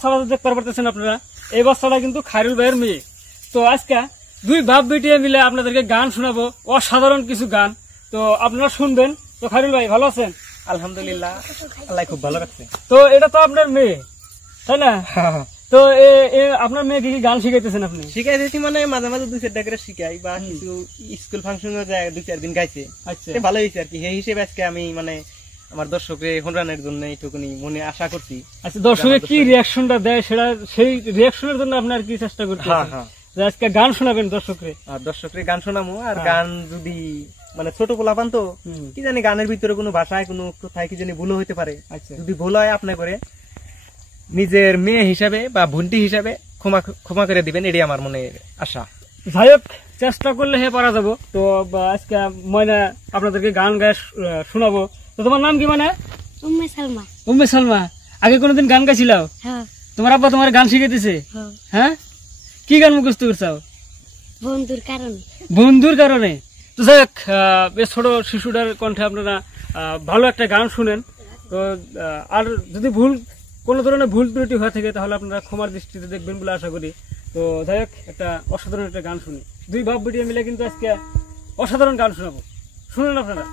বাচ্চাটা দেখতে পারতেছেন আপনারা, এই বাচ্চাটা কিন্তু খায়রুল ভাইয়ের মেয়ে। তো আজকে দুই বাপ বেটিয়ে মিলে আপনাদেরকে গান শোনাবো, অসাধারণ কিছু গান। তো আপনারা শুনবেন। তো খায়রুল ভাই ভালো আছেন? আলহামদুলিল্লাহ, আল্লাহ খুব ভালো রাখছে। তো এটা তো আপনার মেয়ে, তাই না? তো আপনার মেয়েকে কি গান শিখাইতেছেন আপনি? শিখাইতেছি মানে মাঝে মাঝে 2-4টা করে শিখাই, বা কিছু স্কুল ফাংশনে যায় 2-4 দিন গাইছে। আচ্ছা, ভালো হয়েছে আর কি। সেই হিসেবে আজকে আমি মানে আমার দর্শককে হনরানের জন্য এইটুকুনি মনে আশা করছি। আচ্ছা, দর্শকে কি রিয়াকশনটা দেয় সেটা, সেই রিয়াকশনের জন্য আপনার কি চেষ্টা করতে? আজকে গান শোনাবেন দর্শকরে? আর দর্শকরে গান শোনাবো। আর গান যদি মানে ছোট পোলাপান তো কি জানি গানের ভিতরে কোনো ভাষায় কোনো কোথায় কি জানি ভুল হইতে পারে। যদি ভুল হয় আপনি করে নিজের মেয়ে হিসাবে বা বোনটি হিসাবে ক্ষমা করে দিবেন, এটাই আমার মনে আশা। যাই হোক, চেষ্টা করলে হে পারা যাবো। তো আজকে ময়না আপনাদেরকে গান গায়ে শোনাবো। তো তোমার নাম কি? মানে উম্মে সালমা। উম্মে সালমা। আগে কোনোদিন গান গাইছিল? তোমার আব্বা তোমার গান শিখাইতেছে? হ্যাঁ, কি গান মুখস্থ করছাও? বন্ধুর কারণে। বন্ধুর কারণে। তো যাই হোক, বেশ ছোট শিশুটার কণ্ঠে আপনারা ভালো একটা গান শুনেন। তো আর যদি কোনো ধরনের ভুল ত্রুটি হয়ে থাকে তাহলে আপনারা ক্ষমার দৃষ্টিতে দেখবেন বলে আশা করি। তো যাই হোক, একটা অসাধারণ একটা গান শুনি। দুই বাপ বেটিয়ে মিলে কিন্তু আজকে অসাধারণ গান শোনাবো, শুনেন আপনারা।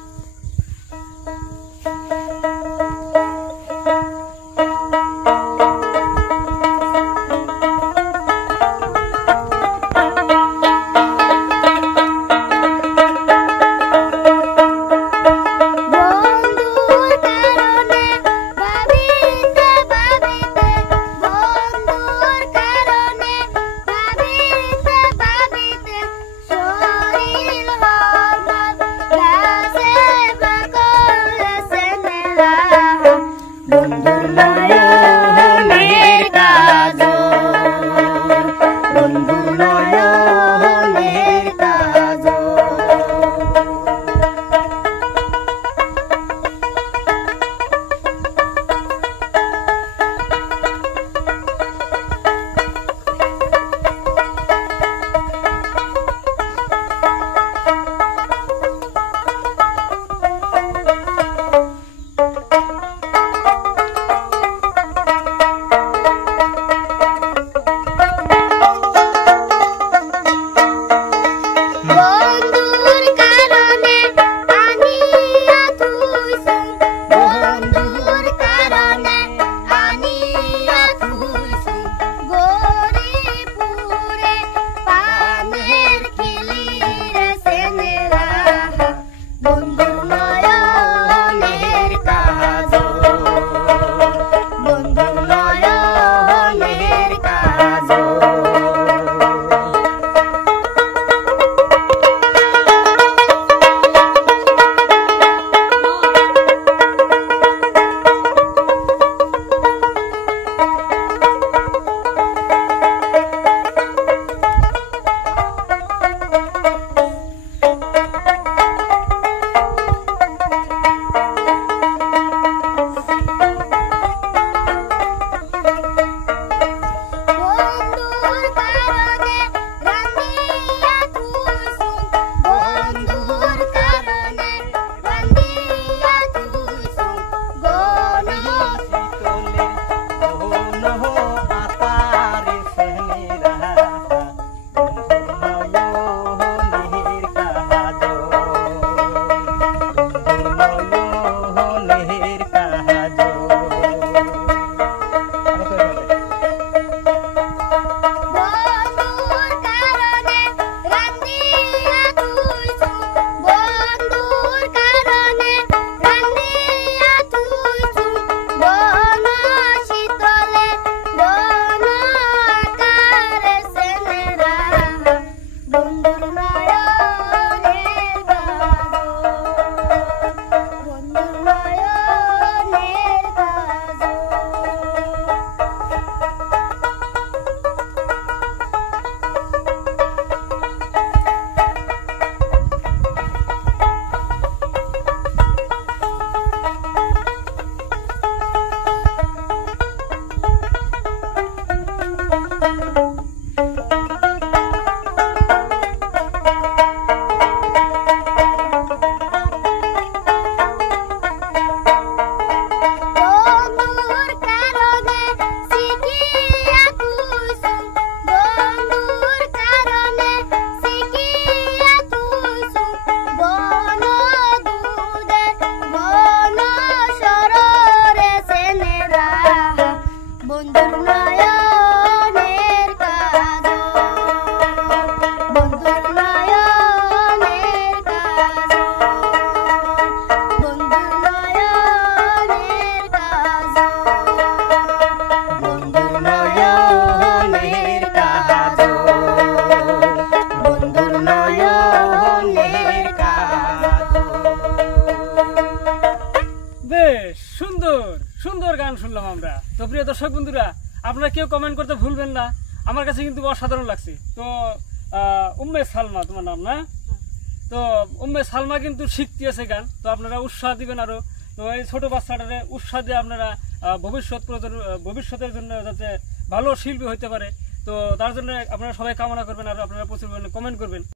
তো প্রিয় দর্শক বন্ধুরা, আপনারা কেউ কমেন্ট করতে ভুলবেন না, আমার কাছে কিন্তু অসাধারণ লাগছে। তো উম্মে সালমা তোমার নাম না? তো উম্মে সালমা কিন্তু শিখতে আছে গান, তো আপনারা উৎসাহ দিবেন আরো। তো এই ছোট বাচ্চাটারে উৎসাহ দিয়ে আপনারা ভবিষ্যতের জন্য যাতে ভালো শিল্পী হইতে পারে, তো তার জন্য আপনারা সবাই কামনা করবেন আর আপনারা প্রচুর কমেন্ট করবেন।